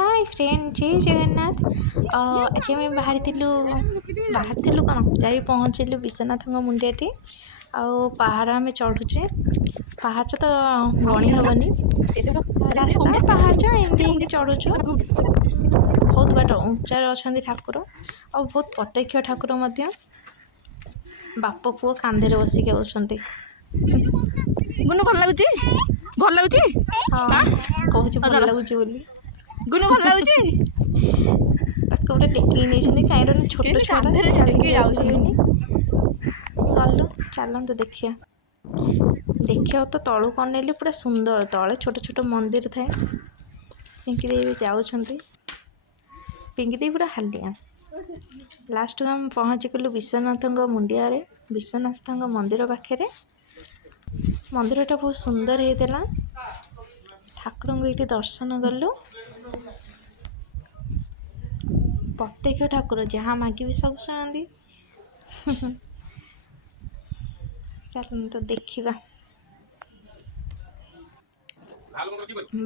Hi friend जय जगन्नाथ। आज आम बाहरी कौन जा पहुँचलु विश्वनाथ मुंडियाटी आहड़ आम चढ़ुचे पाहाच तो गणी हेनी रास्ता पाहाच एमती चढ़ुचु बहुत बाट उच्चार अच्छा ठाकुर आ बहुत प्रत्यक्ष ठाकुर बाप पुओ कांधे बसिक आउछंती। गुनु भल लगुची भल लगुची हाँ कहूँ भल लगुच बोली गुनु भल लगुची गोटे टेकिक नहीं कहीं छोट छुआ गलु चलतु देखिया देखिया तो तलू कौन नेली पूरा सुंदर तले छोट छोट मंदिर थाए पिंकी जाऊँच पिंकी पूरा हालिया लास्ट हम पहुँची गलु विश्वनाथ मुंडिया विश्वनाथ मंदिर पाखे मंदिरटा बहुत सुंदर होता ठाकुर को ये दर्शन कलु प्रत्येक ठाकुर जहाँ मागिबे सब शुणती चल तो देखा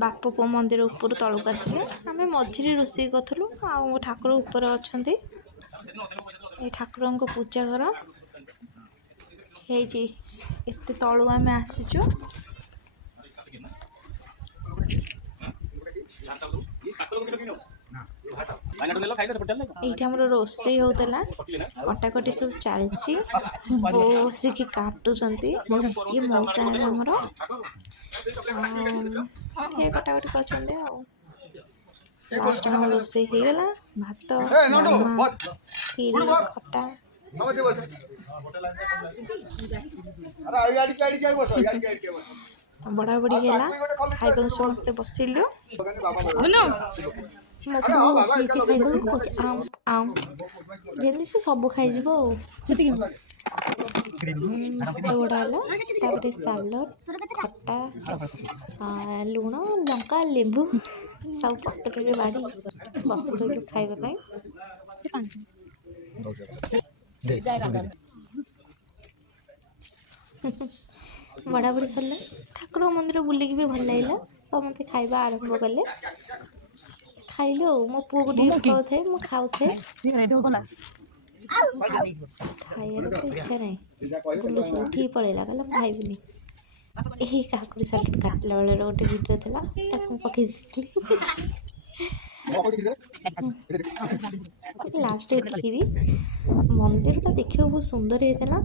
बाप पुओ मंदिर ऊपर तलक आसिले आम मझे रोषे करूँ आ ठाकुर ऊपर अच्छा ये ठाकुर को पूजा कर एत तलू आम आसीचु ये रोषे होता कटाकटी सब चलती बसिक काटुंट ये मौसा आमर ये कटाकटी कर रोषे होगला भात खीरी खटा बड़ा बड़ी है खाई समस्ते बसिलु आम जमी से सब खाई भात सालड खटा लुण लंका लेंबू सब पत्र बाड़ी बस खाइबा बड़ा बड़ी सरला ठाकुर मंदिर बुलिक भी भल लगे समस्ते खाइबा आरंभ कले खाइलु मो पुओ को खाऊे मु खाऊे खाइबार तो इच्छा नहीं बुलूस उठी पड़ेगा कहला खाइबनी यही काकुड़ी सालड काटला बेले गोटे वीडियो था पकई लास्ट खीरी मंदिरटा देखा बहुत सुंदर होता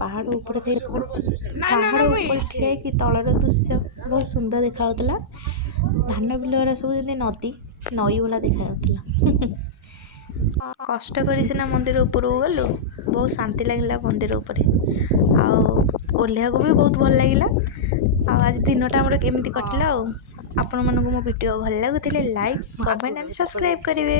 पहाड़ ऊपर पहाड़ ऊपर ठिया कि तलर दृश्य बहुत सुंदर देखा धान बिल सब नदी नई वाला देखा कष्ट कर मंदिर ऊपर गलु बहुत शांति लगे मंदिर उपर ओह्लिया भी बहुत भल लगे आज दिनटा आम केमी कटिला आपण मानक मो वीडियो भल लगुले लाइक कमेंट एंड सब्सक्राइब करेंगे।